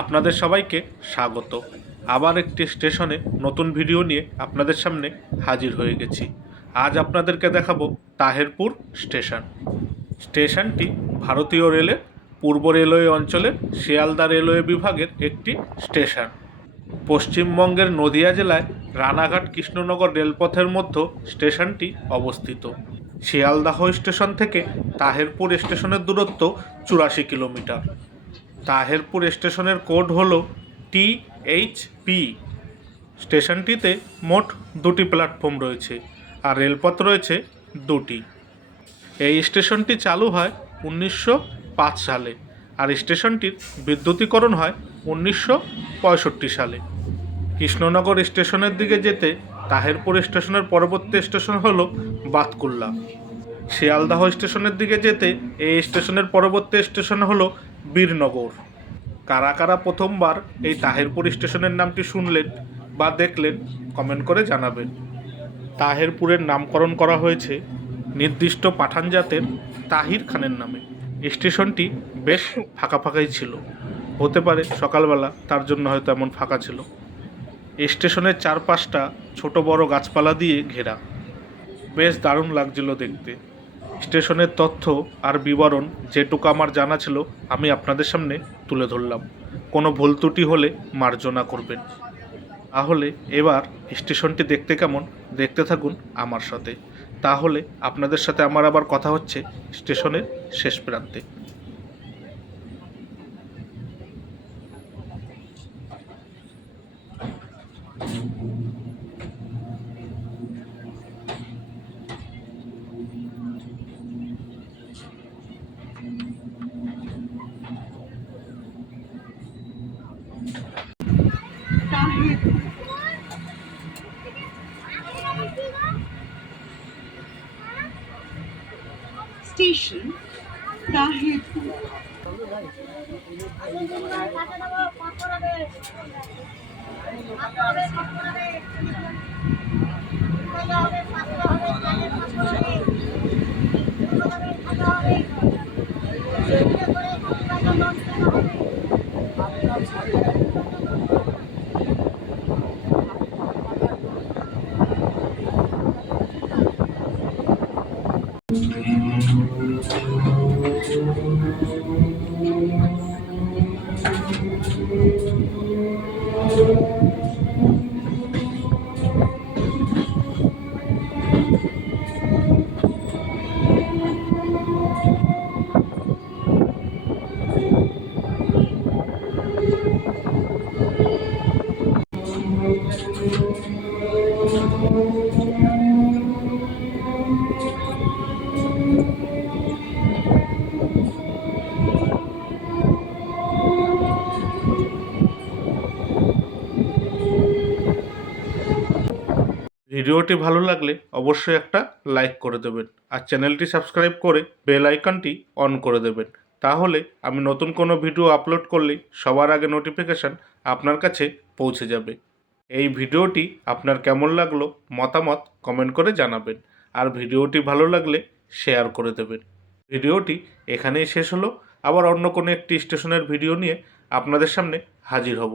আপনাদের সবাইকে স্বাগত। আবার একটি স্টেশনে নতুন ভিডিও নিয়ে আপনাদের সামনে হাজির হয়ে গেছি। আজ আপনাদেরকে দেখাবো তাহেরপুর স্টেশন। স্টেশনটি ভারতীয় রেলের পূর্ব রেলওয়ে অঞ্চলের শিয়ালদা রেলওয়ে বিভাগের একটি স্টেশন। পশ্চিমবঙ্গের নদিয়া জেলায় রানাঘাট কৃষ্ণনগর রেলপথের মধ্যে স্টেশনটি অবস্থিত। শিয়ালদাহ স্টেশন থেকে তাহেরপুর স্টেশনের দূরত্ব চুরাশি কিলোমিটার। তাহেরপুর স্টেশনের কোড হল টি এইচ পি। স্টেশনটিতে মোট দুটি প্ল্যাটফর্ম রয়েছে আর রেলপথ রয়েছে দুটি। এই স্টেশনটি চালু হয় উনিশশো পাঁচ সালে আর স্টেশনটির বিদ্যুতীকরণ হয় উনিশশো পঁয়ষট্টি সালে। কৃষ্ণনগর স্টেশনের দিকে যেতে তাহেরপুর স্টেশনের পরবর্তী স্টেশন হল বাতকুল্লা। শিয়ালদাহ স্টেশনের দিকে যেতে এই স্টেশনের পরবর্তী স্টেশন হলো বীরনগর। কারা কারা প্রথমবার এই তাহেরপুর স্টেশনের নামটি শুনলেন বা দেখলেন, কমেন্ট করে জানাবেন। তাহেরপুরের নামকরণ করা হয়েছে নির্দিষ্ট পাঠান জাতের তাহির খানের নামে। স্টেশনটি বেশ ফাঁকা ফাঁকাই ছিল। হতে পারে সকালবেলা তার জন্য হয়তো এমন ফাঁকা ছিল। স্টেশনের চারপাশটা ছোট বড় গাছপালা দিয়ে ঘেরা। বেশ দারুণ লাগছিল দেখতে। স্টেশনের তথ্য আর বিবরণ যেটুকু আমার জানা ছিল, আমি আপনাদের সামনে তুলে ধরলাম। কোনো ভুল ত্রুটি হলে মার্জনা করবেন। তাহলে এবার স্টেশনটি দেখতে কেমন? দেখতে থাকুন আমার সাথে। তাহলে আপনাদের সাথে আমার আবার কথা হচ্ছে স্টেশনের শেষ প্রান্তে। স্টেশন তাহিরপুর ভিডিওটি ভালো লাগলে অবশ্যই একটা লাইক করে দেবেন আর চ্যানেলটি সাবস্ক্রাইব করে বেল আইকনটি অন করে দেবেন। তাহলে আমি নতুন কোনো ভিডিও আপলোড করলেই সবার আগে নোটিফিকেশান আপনার কাছে পৌঁছে যাবে। এই ভিডিওটি আপনার কেমন লাগল মতামত কমেন্ট করে জানাবেন আর ভিডিওটি ভালো লাগলে শেয়ার করে দেবেন। ভিডিওটি এখানেই শেষ হলো। আবার অন্য কোনো একটি স্টেশনের ভিডিও নিয়ে আপনাদের সামনে হাজির হব।